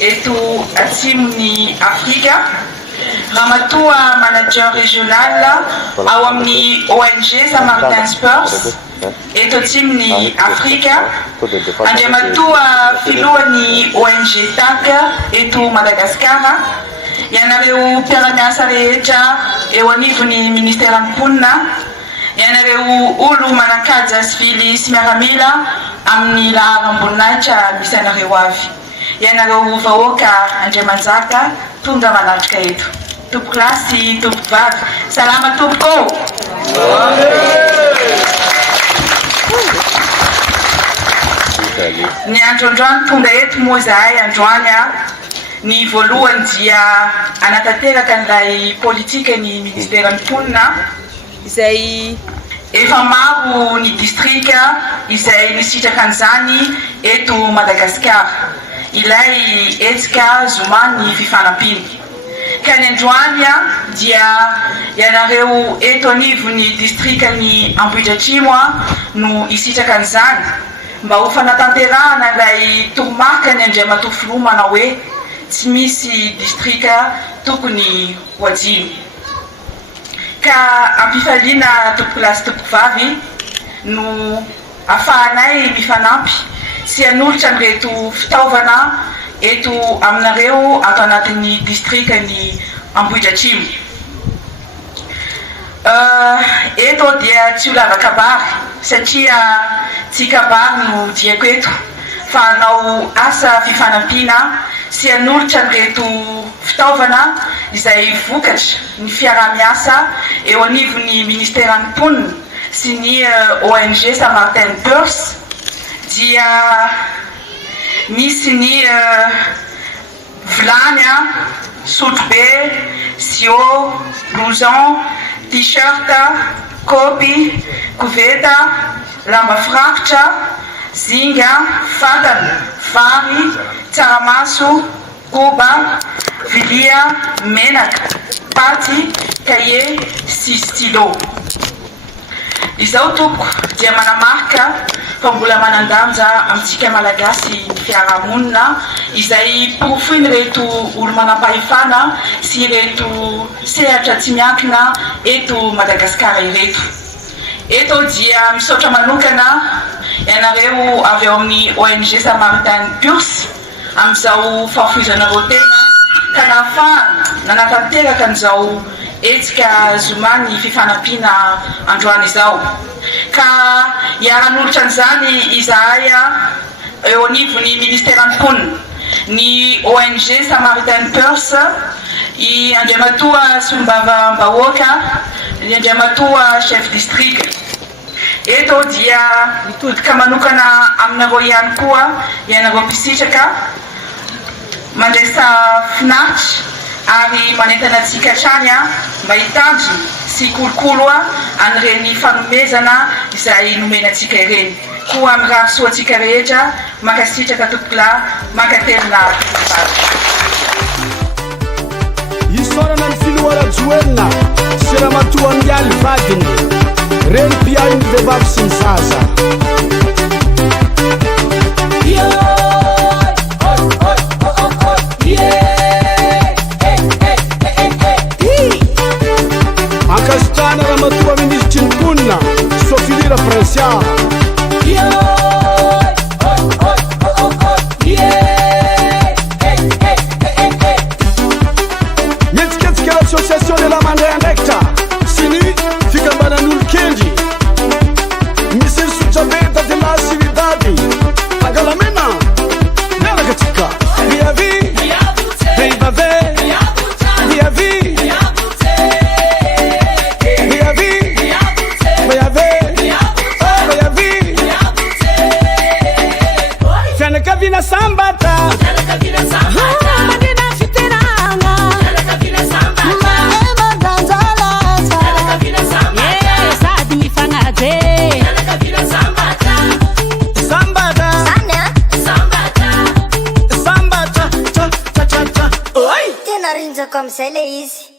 eto atsimony Afrika, ramatoa manager régional ao amin'ny ONG Samaritan Spurs eto atsimony Afrika, andriamatoa filohan'ny ONG TAC eto Madagasikara, ianareo mpiara-miasa rehetra eo anivon'ny ministeran'ny mponina, ianareo olo manan-kaja sivily sy miaramila amin'ny laharam-boninahitra misy anareo avy, ianareo vahoaka Andriamanjaka tonga manatrika eto. Tompo klasy, tompo vavy, salama tompoko. Ny androandroany tonga eto moa zahay androany ny voalohany dia anatanteraka an'ilay politika ny ministeran'ny mponina izay efa maro ny distrika izay nisitraka an'izany eto Madagasikara, ilay etsika zomany fifanampiana. Ka ny androany dia ianareo eto anivon'ny distrikany Ambohidratrimo no isitraka an'izany mba ho fanatanterahana ilay toromarikany andriamatoa filoha manao hoe tsy misy distrika tokony ho ajino. Ka ampifaliana tompo lasy tompo vavy no afahanay mifanampy sy hanolotra an'ireto fitaovana eto aminareo ato anatin'ny distrikany Ambohidratrimo. Eto dia tsy ho lava kabary satria tsy kabary no diako eto fa hanao asa fifanampiana sy hanolotra an'ireto fitaovana izay vokatra ny fiara-miasa eo anivon'ny ministeran'ny mponina sy ny ONG Samaritan Spurs, dia misy ny vilany, sotrobe, sio, blouson, t-shirt, kopy, koveta, lamba firakotra, zinga, fatana, vary, tsaramaso, koba, vilia, menaka, paty, kaye sy stylo. Izao tompoko dia manamarika fa mbola manandanja amintsika malagasy ny fiarahamonina izay porofoiny reto olo manam-pahefana sy reto sehatra tsy miankina eto Madagasikara ireto. Eto dia misaotra manokana ianareo avy eo amin'ny ONG Samaritan Spurs amin'izao fahafoizanareo tena ka nahafahana nanatanteraka an'izao etsika zomany fifanampiana androany izao. Ka hiara-nolotra an'izany izahay eo anivon'ny ministeran'ny mponina, ny ONG Samaritan Spurs, i andriamatoa sombava-bahoaka, ny andriamatoa chef district. Eto dia mitodika manokana aminareo ihany koa ianareo mpisitraka mandresa finaritra ary manentana antsika hatrany mba hitandrina sy kolokolo an'ireny fanomezana izay nomenantsika ireny. Koa amin'ny raha soantsika rehetra makasitraka tompokla makatelina. Isorana ny filoha-rajoelina sy ramatoa mialy vadiny reny mpiainy vehivavy sy ny zaza. Ankasitrana ramatoa ministry ny mponina Sofilira Francia. Mietsiketsika l'association de la mandray andraikitra sy ny fikambanan'olo kendy misy sotrabeta de la cividady angalamena miaraka atsika miavy vehivave miavy fianakavina sambata Madina fiteranga sady mifanaje sambata tena rinjako am'izay le izy.